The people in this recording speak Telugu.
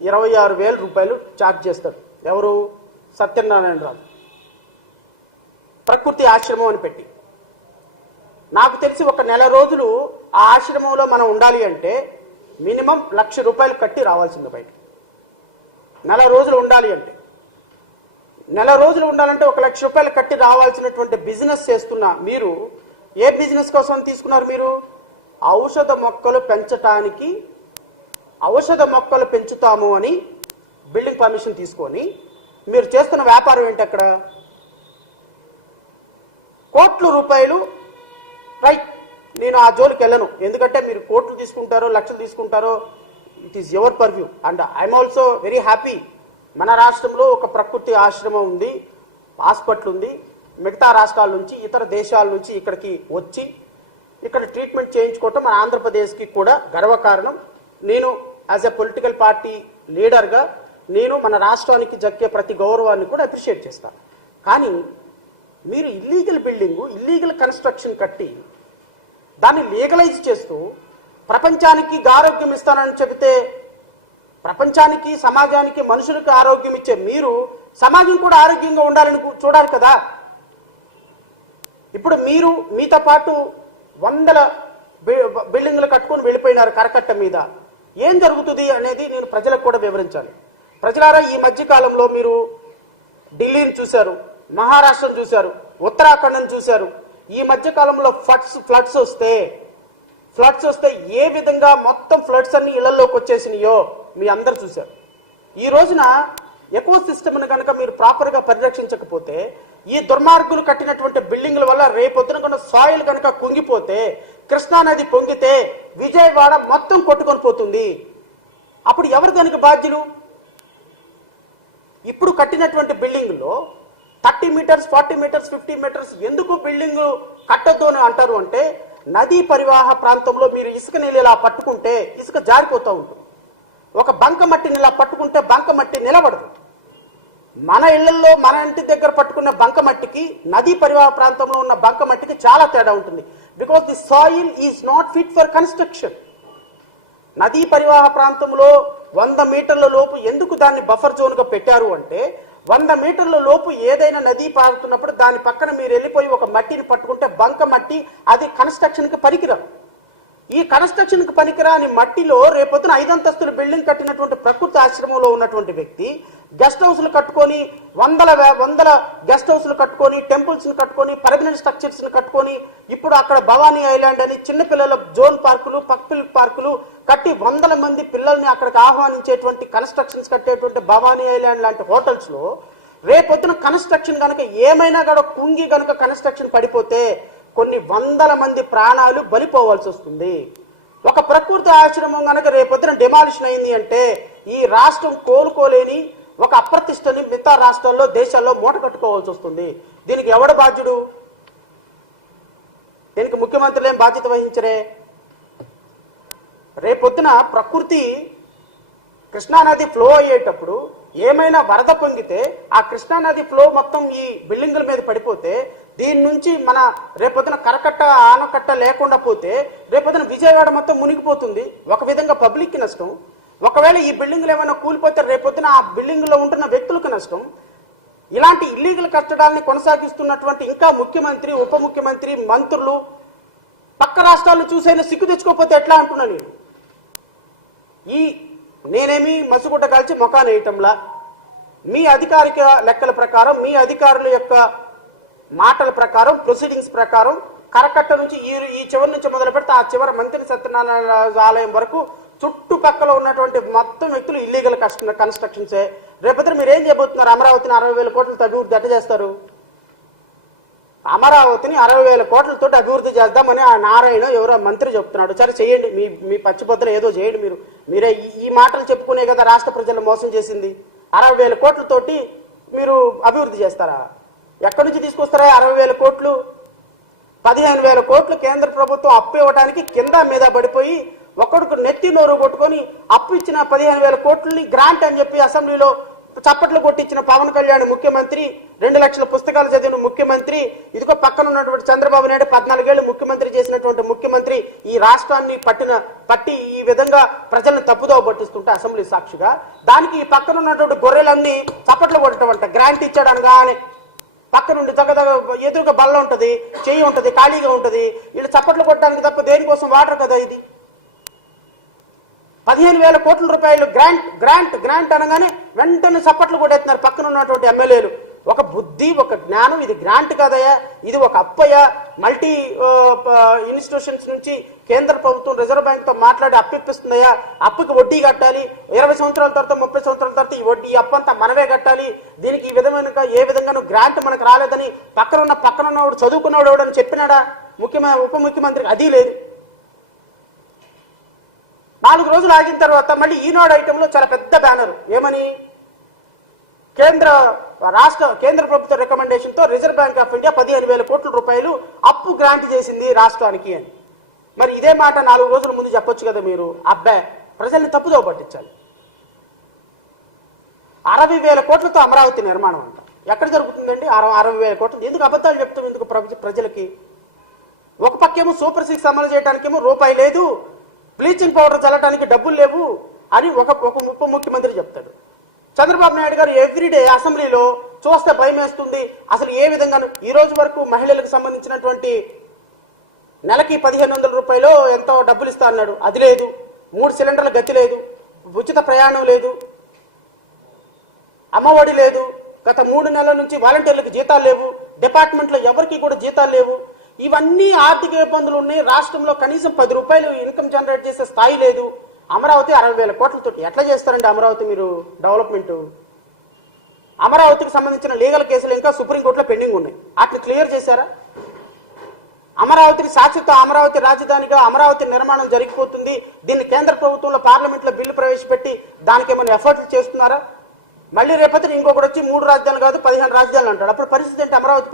ఇరవై ఆరు వేల రూపాయలు ఛార్జ్ చేస్తారు. ఎవరు? సత్యనారాయణరావు ప్రకృతి ఆశ్రమం అని పెట్టి. నాకు తెలిసి ఒక నెల రోజులు ఆ ఆశ్రమంలో మనం ఉండాలి అంటే మినిమం లక్ష రూపాయలు కట్టి రావాల్సింది బయట నెల రోజులు ఉండాలి అంటే. నెల రోజులు ఉండాలంటే ఒక లక్ష రూపాయలు కట్టి రావాల్సినటువంటి బిజినెస్ చేస్తున్న మీరు ఏ బిజినెస్ కోసం తీసుకున్నారు మీరు? ఔషధ మొక్కలు పెంచటానికి ఔషధ మొక్కలు పెంచుతాము అని బిల్డింగ్ పర్మిషన్ తీసుకొని మీరు చేస్తున్న వ్యాపారం ఏంటి అక్కడ? కోట్ల రూపాయలు. రైట్ నేను ఆ జోలికి వెళ్ళను. ఎందుకంటే మీరు కోట్లు తీసుకుంటారో లక్షలు తీసుకుంటారో it is your purview and I'm also very happy మన రాష్ట్రంలో ఒక ప్రకృతి ఆశ్రమం ఉంది హాస్పిటల్ ఉంది మిగతా రాష్ట్రాల నుంచి ఇతర దేశాల నుంచి ఇక్కడికి వచ్చి ఇక్కడ ట్రీట్మెంట్ చేయించుకోవటం మన ఆంధ్రప్రదేశ్కి కూడా గర్వకారణం. నేను యాజ్ ఎ పొలిటికల్ పార్టీ లీడర్గా నేను మన రాష్ట్రానికి జక్కే ప్రతి గౌరవాన్ని కూడా అప్రిషియేట్ చేస్తాను. కానీ మీరు ఇల్లీగల్ బిల్డింగు ఇల్లీగల్ కన్స్ట్రక్షన్ కట్టి దాన్ని లీగలైజ్ చేస్తూ ప్రపంచానికి ఆరోగ్యం ఇస్తానని చెబితే ప్రపంచానికి సమాజానికి మనుషులకు ఆరోగ్యం ఇచ్చే మీరు సమాజం కూడా ఆరోగ్యంగా ఉండాలని చూడాలి కదా. ఇప్పుడు మీరు మీతో పాటు వందల బిల్డింగ్లు కట్టుకొని వెళ్ళిపోయినారు కరకట్ట మీద. ఏం జరుగుతుంది అనేది నేను ప్రజలకు కూడా వివరించాలి. ప్రజలారా ఈ మధ్య కాలంలో మీరు ఢిల్లీని చూశారు మహారాష్ట్రను చూశారు ఉత్తరాఖండ్ని చూశారు. ఈ మధ్య కాలంలో ఫ్లడ్స్ ఫ్లడ్స్ వస్తే ఫ్లడ్స్ వస్తే ఏ విధంగా మొత్తం ఫ్లడ్స్ అన్ని ఇళ్ళలోకి వచ్చేసినాయో మీ అందరు చూశారు. ఈ రోజున ఎకో సిస్టమ్ని కనుక మీరు ప్రాపర్గా పరిరక్షించకపోతే ఈ దుర్మార్గులు కట్టినటువంటి బిల్డింగ్ల వల్ల రేపొద్దున కనుక సాయిల్ కనుక కుంగిపోతే కృష్ణానది పొంగితే విజయవాడ మొత్తం కొట్టుకొని పోతుంది. అప్పుడు ఎవరు దానికి బాధ్యులు? ఇప్పుడు కట్టినటువంటి బిల్డింగ్లో thirty metres forty metres fifty metres ఎందుకు బిల్డింగ్ కట్టద్దు అని అంటారు అంటే నదీ పరివాహ ప్రాంతంలో మీరు ఇసుక నీళ్ళు ఇలా పట్టుకుంటే ఇసుక జారిపోతూ ఉంటుంది. ఒక బంక మట్టిని ఇలా పట్టుకుంటే బంక మట్టి నిలబడదు. మన ఇళ్ళలో మన ఇంటి దగ్గర పట్టుకున్న బంక మట్టికి నదీ పరివాహ ప్రాంతంలో ఉన్న బంక మట్టికి చాలా తేడా ఉంటుంది. Because the soil is not fit for construction నదీ పరివాహ ప్రాంతంలో వంద మీటర్ల లోపు ఎందుకు దాన్ని బఫర్ జోన్గా పెట్టారు అంటే వంద మీటర్ల లోపు ఏదైనా నది పారుతున్నప్పుడు దాని పక్కన మీరు వెళ్ళిపోయి ఒక మట్టిని పట్టుకుంటే బంక మట్టి అది కన్స్ట్రక్షన్కి పనికిరాదు ఈ కన్స్ట్రక్షన్కి పనికిరాని మట్టిలో రేపొద్దున ఐదంతస్తుల బిల్డింగ్ కట్టినటువంటి ప్రకృతి ఆశ్రమంలో ఉన్నటువంటి వ్యక్తి గెస్ట్ హౌస్లు కట్టుకొని వందల వందల గెస్ట్ హౌస్లు కట్టుకొని టెంపుల్స్ని కట్టుకొని పర్మనెంట్ స్ట్రక్చర్స్ని కట్టుకొని ఇప్పుడు అక్కడ భవానీ ఐలాండ్ అని చిన్నపిల్లల జోన్ పార్కులు పక్పిల్ పార్కులు కట్టి వందల మంది పిల్లల్ని అక్కడికి ఆహ్వానించేటువంటి కన్స్ట్రక్షన్స్ కట్టేటువంటి భవానీ ఐలాండ్ లాంటి హోటల్స్లో రేపొద్దున కన్స్ట్రక్షన్ కనుక ఏమైనా కూడా కుంగి కనుక కన్స్ట్రక్షన్ పడిపోతే కొన్ని వందల మంది ప్రాణాలు బలిపోవాల్సి వస్తుంది. ఒక ప్రకృతి ఆశ్రమం కనుక రేపొద్దున డిమాలిషన్ అయింది అంటే ఈ రాష్ట్రం కోలుకోలేని ఒక అప్రతిష్టని మిగతా రాష్ట్రాల్లో దేశాల్లో మూట కట్టుకోవాల్సి వస్తుంది. దీనికి ఎవడు బాధ్యుడు? దీనికి ముఖ్యమంత్రులు ఏం బాధ్యత వహించరే? రేపొద్దున ప్రకృతి కృష్ణానది ఫ్లో అయ్యేటప్పుడు ఏమైనా వరద పొంగితే ఆ కృష్ణానది ఫ్లో మొత్తం ఈ బిల్డింగుల మీద పడిపోతే దీని నుంచి మన రేపొద్దున కరకట్ట ఆనకట్ట లేకుండా పోతే రేపొద్దున విజయవాడ మొత్తం మునిగిపోతుంది. ఒక విధంగా పబ్లిక్కి నష్టం. ఒకవేళ ఈ బిల్డింగ్లు ఏమైనా కూలిపోతే రేపొద్దున ఆ బిల్డింగ్లో ఉంటున్న వ్యక్తులకు నష్టం ఇలాంటి ఇల్లీగల్ కట్టడాల్ని కొనసాగిస్తున్నటువంటి ఇంకా ముఖ్యమంత్రి ఉప ముఖ్యమంత్రి మంత్రులు పక్క రాష్ట్రాలు చూసైనా సిగ్గు తెచ్చుకోకపోతే ఎట్లా అంటున్నా నేను? ఈ నేనేమి మసుగుడ్డ కాల్చి మొఖాన వేయటంలా? మీ అధికారిక లెక్కల ప్రకారం మీ అధికారుల యొక్క మాటల ప్రకారం ప్రొసీడింగ్స్ ప్రకారం కరకట్ట నుంచి ఈ ఈ చివరి నుంచి మొదలు పెడితే ఆ చివరి మంత్రి సత్యనారాయణ ఆలయం వరకు చుట్టుపక్కల ఉన్నటువంటి మొత్తం వ్యక్తులు ఇల్లీగల్ కష్ట కన్స్ట్రక్షన్సే రేపొద్దున మీరు ఏం చేయబోతున్నారు? అమరావతిని అరవై వేల కోట్లతో అభివృద్ధి ఎట్ట చేస్తారు? అమరావతిని అరవై వేల కోట్లతో అభివృద్ధి చేద్దామని ఆ నారాయణ ఎవరో మంత్రి చెప్తున్నాడు. సరే చేయండి. మీ మీ పచ్చిభద్ర ఏదో చేయండి మీరు. మీరే ఈ- ఈ మాటలు చెప్పుకునే కదా రాష్ట్ర ప్రజలు మోసం చేసింది. అరవై వేల కోట్లతోటి మీరు అభివృద్ధి చేస్తారా? ఎక్కడి నుంచి తీసుకొస్తారా అరవై వేల కోట్లు? పదిహేను వేల కోట్లు కేంద్ర ప్రభుత్వం అప్పు ఇవ్వడానికి కింద మీద పడిపోయి ఒకడుకు నెత్తి నోరు కొట్టుకొని అప్పు ఇచ్చిన పదిహేను వేల కోట్లని గ్రాంట్ అని చెప్పి అసెంబ్లీలో చప్పట్లు కొట్టించిన పవన్ కళ్యాణ్ ముఖ్యమంత్రి రెండు లక్షల పుస్తకాలు చదివిన ముఖ్యమంత్రి ఇదిగో పక్కన ఉన్నటువంటి చంద్రబాబు నాయుడు పద్నాలుగేళ్ళు ముఖ్యమంత్రి చేసినటువంటి ముఖ్యమంత్రి ఈ రాష్ట్రాన్ని పట్టిన పట్టి ఈ విధంగా ప్రజలను తప్పుదోవ పట్టిస్తుంటే అసెంబ్లీ సాక్షిగా దానికి ఈ పక్కన ఉన్నటువంటి గొర్రెలన్నీ చప్పట్లు కొట్టడం అంట గ్రాంట్ ఇచ్చాడు అనగానే పక్క నుండి దగ్గ ఎదురుగా బల్ల ఉంటది చెయ్యి ఉంటది ఖాళీగా ఉంటుంది. వీళ్ళు చప్పట్లు కొట్టడానికి తప్ప దేనికోసం వాటర్ కదా ఇది? పదిహేను వేల కోట్ల రూపాయలు గ్రాంట్ గ్రాంట్ గ్రాంట్ అనగానే వెంటనే చప్పట్లు కొట్టేస్తున్నారు పక్కన ఉన్నటువంటి ఎమ్మెల్యేలు. ఒక బుద్ధి ఒక జ్ఞానం ఇది గ్రాంట్ కదయా ఇది ఒక అప్పయ్య మల్టీ ఇన్స్టిట్యూషన్స్ నుంచి కేంద్ర ప్రభుత్వం రిజర్వ్ బ్యాంక్తో మాట్లాడి అప్పిప్పిస్తుందయ్యా అప్పుకి వడ్డీ కట్టాలి. ఇరవై సంవత్సరాల తర్వాత ముప్పై సంవత్సరాల తర్వాత ఈ వడ్డీ అప్పంతా మనమే కట్టాలి. దీనికి ఈ విధమైన ఏ విధంగానూ గ్రాంట్ మనకు రాలేదని పక్కన ఉన్న పక్కన ఉన్నవాడు చదువుకున్నవాడు ఎవడని చెప్పినాడా? ముఖ్యమంత్రి ఉప ముఖ్యమంత్రికి అది లేదు. నాలుగు రోజులు ఆగిన తర్వాత మళ్ళీ ఈనాడు ఐటెంలో చాలా పెద్ద బ్యానర్. ఏమని? కేంద్ర రాష్ట్ర కేంద్ర ప్రభుత్వ రికమెండేషన్తో రిజర్వ్ బ్యాంక్ ఆఫ్ ఇండియా పదిహేను వేల కోట్ల రూపాయలు అప్పు గ్రాంట్ చేసింది రాష్ట్రానికి అని. మరి ఇదే మాట నాలుగు రోజుల ముందు చెప్పొచ్చు కదా మీరు? అబ్బాయి ప్రజల్ని తప్పుదోవ పట్టించాలి. అరవై వేల కోట్లతో అమరావతి నిర్మాణం అంట. ఎక్కడ జరుగుతుందండి? అరవై అరవై వేల కోట్లు. ఎందుకు అబద్ధాలు చెప్తాం? ఎందుకు ప్రజలకి? ఒక పక్కేమో సూపర్ సిక్స్ అమలు చేయడానికేమో రూపాయి లేదు. బ్లీచింగ్ పౌడర్ చల్లడానికి డబ్బులు లేవు అని ఒక ఒక ఉప ముఖ్యమంత్రి చెప్తాడు. చంద్రబాబు నాయుడు గారు ఎవ్రీడే అసెంబ్లీలో చూస్తే భయం వేస్తుంది అసలు ఏ విధంగా ఈ రోజు వరకు మహిళలకు సంబంధించినటువంటి నెలకి పదిహేను వందల రూపాయలు ఎంతో డబ్బులు ఇస్తా అన్నాడు. అది లేదు. మూడు సిలిండర్ల గతి లేదు. ఉచిత ప్రయాణం లేదు. అమ్మఒడి లేదు. గత మూడు నెలల నుంచి వాలంటీర్లకు జీతాలు లేవు. డిపార్ట్మెంట్లో ఎవరికి కూడా జీతాలు లేవు. ఇవన్నీ ఆర్థిక ఇబ్బందులు ఉన్నాయి. రాష్ట్రంలో కనీసం పది రూపాయలు ఇన్కమ్ జనరేట్ చేసే స్థాయి లేదు. అమరావతి అరవై వేల కోట్లతో ఎట్లా చేస్తారండి అమరావతి మీరు డెవలప్మెంట్? అమరావతికి సంబంధించిన లీగల్ కేసులు ఇంకా సుప్రీంకోర్టులో పెండింగ్ ఉన్నాయి. వాటిని క్లియర్ చేశారా? అమరావతిని శాశ్వత అమరావతి రాజధానిగా అమరావతి నిర్మాణం జరిగిపోతుంది. దీన్ని కేంద్ర ప్రభుత్వంలో పార్లమెంట్లో బిల్లు ప్రవేశపెట్టి దానికి ఏమైనా ఎఫర్ట్లు చేస్తున్నారా? మళ్ళీ రేపటి ఇంకొకటి వచ్చి మూడు రాజధానులు కాదు పదిహేను రాజధానులు అంటాడు. అప్పుడు పరిస్థితి ఏంటి? అమరావతి